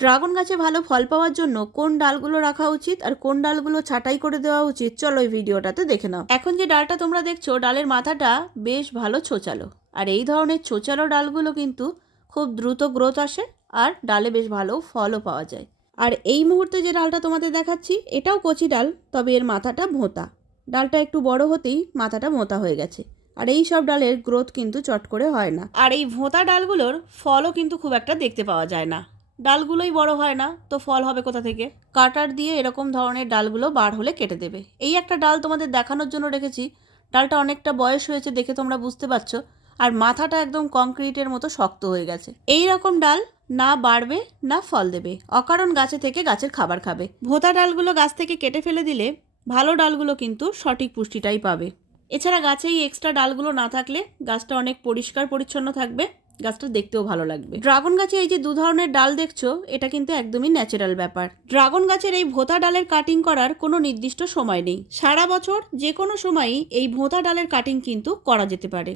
Dragon গাছে ভালো ফল পাওয়ার জন্য কোন ডালগুলো রাখা উচিত আর কোন ডালগুলো ছাঁটাই করে দেওয়া উচিত? চলো এই ভিডিওটাতে দেখে নাও। এখন যে ডালটা তোমরা দেখছ, ডালের মাথাটা বেশ ভালো ছোচালো। আর এই ধরনের ছোচালো ডালগুলো কিন্তু খুব দ্রুত গ্রোথ আসে আর ডালে বেশ ভালো ফলও পাওয়া যায়। আর এই মুহূর্তে যে ডালটা তোমাদের দেখাচ্ছি, এটাও কচি ডাল, তবে এর মাথাটা ভোঁতা ডালটা একটু বড় হতেই মাথাটা মোটা হয়ে গেছে। আর এই সব ডালের গ্রোথ কিন্তু চট করে হয় না। আর এই ভোঁতা ডালগুলোর ফলও কিন্তু খুব একটা দেখতে পাওয়া যায় না। ডালগুলোই বড় হয় না, তো ফল হবে কোথা থেকে? কাটার দিয়ে এরকম ধরনের ডালগুলো বার হলে কেটে দেবে। এই একটা ডাল তোমাদের দেখানোর জন্য রেখেছি। ডালটা অনেকটা বয়স হয়েছে দেখে তোমরা বুঝতে পারছ, আর মাথাটা একদম কংক্রিটের মতো শক্ত হয়ে গেছে। এই রকম ডাল না বাড়বে, না ফল দেবে। অকারণ গাছে থেকে গাছের খাবার খাবে। ভোঁতা ডালগুলো গাছ থেকে কেটে ফেলে দিলে ভালো ডালগুলো কিন্তু সঠিক পুষ্টিটাই পাবে। এছাড়া গাছে এই এক্সট্রা ডালগুলো না থাকলে গাছটা অনেক পরিষ্কার পরিচ্ছন্ন থাকবে। গাছটা দেখতেও ভালো লাগবে। ড্রাগন গাছে এই যে দু ধরনের ডাল দেখছ, এটা কিন্তু একদমই ন্যাচারাল ব্যাপার। ড্রাগন গাছের এই ভোতা ডালের কাটিং করার কোনো নির্দিষ্ট সময় নেই। সারা বছর যে কোনো সময়ই এই ভোতা ডালের কাটিং কিন্তু করা যেতে পারে।